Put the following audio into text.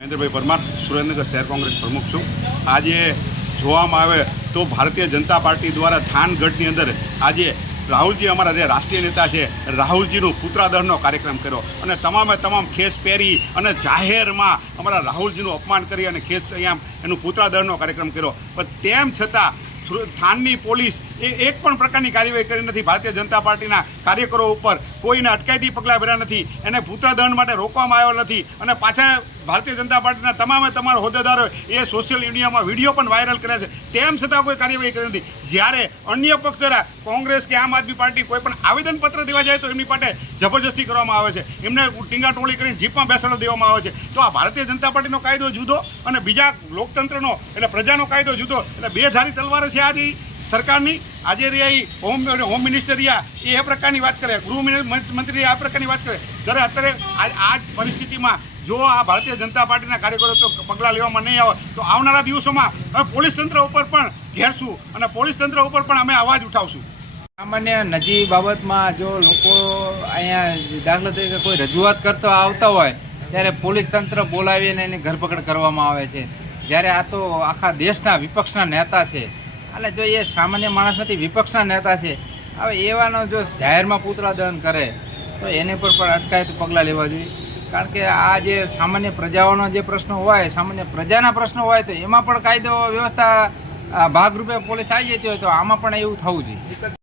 મહેન્દ્રભાઈ પરમાર, સુરેન્દ્રનગર શહેર કોંગ્રેસ પ્રમુખ છું. આજે જોવામાં આવે તો ભારતીય જનતા પાર્ટી દ્વારા થાનગઢની અંદર આજે રાહુલજી અમારા જે રાષ્ટ્રીય નેતા છે, રાહુલજીનું પુત્રાદહનનો કાર્યક્રમ કર્યો અને તમામે તમામ ખેસ પહેરી અને જાહેરમાં અમારા રાહુલજીનું અપમાન કરી અને ખેસ અહીંયા એનું પુત્રાદહનનો કાર્યક્રમ કર્યો. પણ તેમ છતાં થાનની પોલીસ એ એક પણ પ્રકારની કાર્યવાહી કરી નથી. ભારતીય જનતા પાર્ટીના કાર્યકરો ઉપર કોઈને અટકાયતી પગલાં ભર્યા નથી. એને પુત્રદહન માટે રોકવામાં આવ્યો નથી. અને પાછા ભારતીય જનતા પાર્ટીના તમામે તમામ હોદ્દેદારો એ સોશિયલ મીડિયામાં વીડિયો પણ વાયરલ કર્યા છે. તેમ છતાં કોઈ કાર્યવાહી કરી નથી. જ્યારે અન્ય પક્ષ દ્વારા કોંગ્રેસ કે આમ આદમી પાર્ટી કોઈ પણ આવેદનપત્ર દેવા જાય તો એમની પાસે જબરજસ્તી કરવામાં આવે છે. એમને ટીંગાટોળી કરીને જીપમાં બેસાડો દેવામાં આવે છે. તો આ ભારતીય જનતા પાર્ટીનો કાયદો જુદો અને બીજા લોકતંત્રનો, એટલે પ્રજાનો કાયદો જુદો. એટલે બે ધારી તલવારો છે આજે સરકારની. આજે રહ્યા એ હોમ હોમ મિનિસ્ટર રહ્યા, એ પ્રકારની વાત કરે. ગૃહ મંત્રી આ પ્રકારની વાત કરે. જ્યારે અત્યારે આ જ પરિસ્થિતિમાં જો આ ભારતીય જનતા પાર્ટીના કાર્યકરો તો પગલાં લેવામાં નહીં આવે, તો આવનારા દિવસોમાં હવે પોલીસ તંત્ર ઉપર પણ ઘેરશું અને પોલીસ તંત્ર ઉપર પણ અમે અવાજ ઉઠાવશું. સામાન્ય નજી બાબતમાં જો લોકો અહીંયા દાખલા તરીકે કોઈ રજૂઆત કરતો આવતા હોય, ત્યારે પોલીસ તંત્ર બોલાવીને એની ધરપકડ કરવામાં આવે છે. જ્યારે આ તો આખા દેશના વિપક્ષના નેતા છે અને જો એ સામાન્ય માણસ નથી વિપક્ષના નેતા છે, હવે એવાનો જો જાહેરમાં પુત્રાદહન કરે, તો એને પર પણ અટકાયત પગલાં લેવા જોઈએ. કારણ કે આ જે સામાન્ય પ્રજાઓનો જે પ્રશ્નો હોય, સામાન્ય પ્રજાના પ્રશ્નો હોય, તો એમાં પણ કાયદો વ્યવસ્થા ભાગરૂપે પોલીસ આવી જતી હોય, તો આમાં પણ એવું થવું જોઈએ.